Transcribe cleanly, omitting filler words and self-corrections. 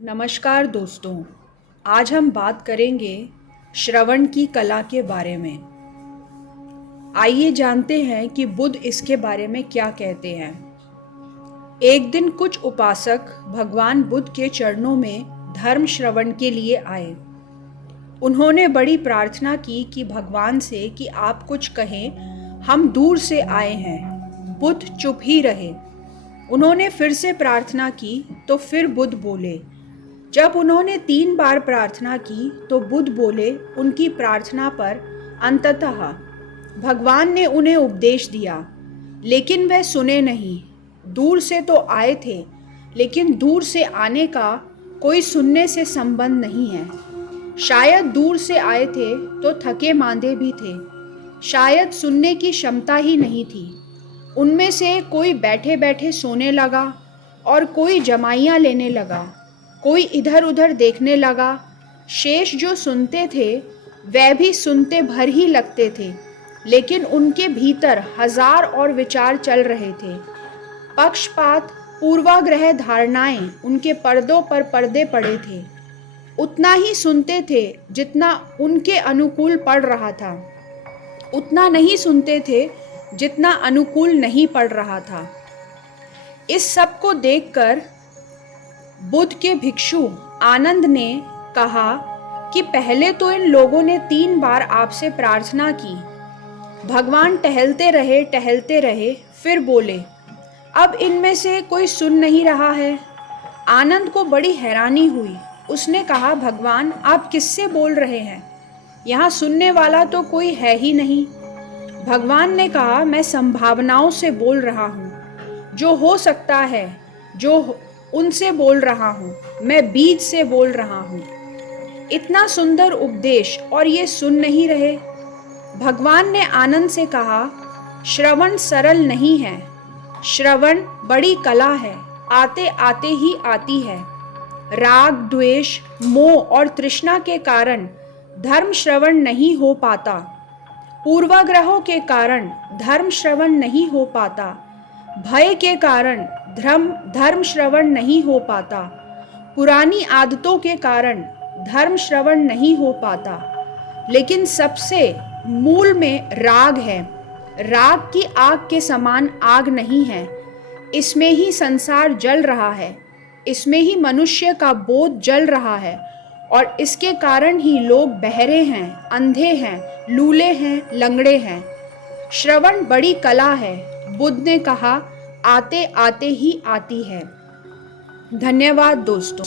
नमस्कार दोस्तों। आज हम बात करेंगे श्रवण की कला के बारे में। आइए जानते हैं कि बुद्ध इसके बारे में क्या कहते हैं। एक दिन कुछ उपासक भगवान बुद्ध के चरणों में धर्म श्रवण के लिए आए। उन्होंने बड़ी प्रार्थना की कि भगवान से कि आप कुछ कहें, हम दूर से आए हैं। बुद्ध चुप ही रहे। उन्होंने फिर से प्रार्थना की तो फिर बुद्ध बोले। जब उन्होंने 3 बार प्रार्थना की तो बुद्ध बोले। उनकी प्रार्थना पर अंततः भगवान ने उन्हें उपदेश दिया, लेकिन वह सुने नहीं। दूर से तो आए थे, लेकिन दूर से आने का कोई सुनने से संबंध नहीं है। शायद दूर से आए थे तो थके मांदे भी थे। शायद सुनने की क्षमता ही नहीं थी। उनमें से कोई बैठे बैठे सोने लगा और कोई जमाइयाँ लेने लगा, कोई इधर उधर देखने लगा। शेष जो सुनते थे वह भी सुनते भर ही लगते थे, लेकिन उनके भीतर हजार और विचार चल रहे थे। पक्षपात, पूर्वाग्रह धारणाएं उनके पर्दों पर पर्दे पड़े थे। उतना ही सुनते थे जितना उनके अनुकूल पड़ रहा था, उतना नहीं सुनते थे जितना अनुकूल नहीं पड़ रहा था। इस सब को देखकर बुद्ध के भिक्षु आनंद ने कहा कि पहले तो इन लोगों ने 3 बार आपसे प्रार्थना की। भगवान टहलते रहे, फिर बोले, अब इनमें से कोई सुन नहीं रहा है। आनंद को बड़ी हैरानी हुई। उसने कहा, भगवान आप किससे बोल रहे हैं? यहाँ सुनने वाला तो कोई है ही नहीं। भगवान ने कहा, मैं संभावनाओं से बोल रहा हूँ, जो हो सकता है, जो उनसे बोल रहा हूँ। मैं बीज से बोल रहा हूँ। इतना सुंदर उपदेश और ये सुन नहीं रहे। भगवान ने आनंद से कहा, श्रवण सरल नहीं है। श्रवण बड़ी कला है, आते आते ही आती है। राग, द्वेष, मोह और तृष्णा के कारण धर्म श्रवण नहीं हो पाता। पूर्वाग्रहों के कारण धर्म श्रवण नहीं हो पाता। भय के कारण धर्म श्रवण नहीं हो पाता। पुरानी आदतों के कारण धर्म श्रवण नहीं हो पाता। लेकिन सबसे मूल में राग है। राग की आग के समान आग नहीं है। इसमें ही संसार जल रहा है। इसमें ही मनुष्य का बोध जल रहा है, और इसके कारण ही लोग बहरे हैं, अंधे हैं, लूले हैं, लंगड़े हैं। श्रवण बड़ी कला है। बुद्ध ने कहा, आते आते ही आती है। धन्यवाद दोस्तों।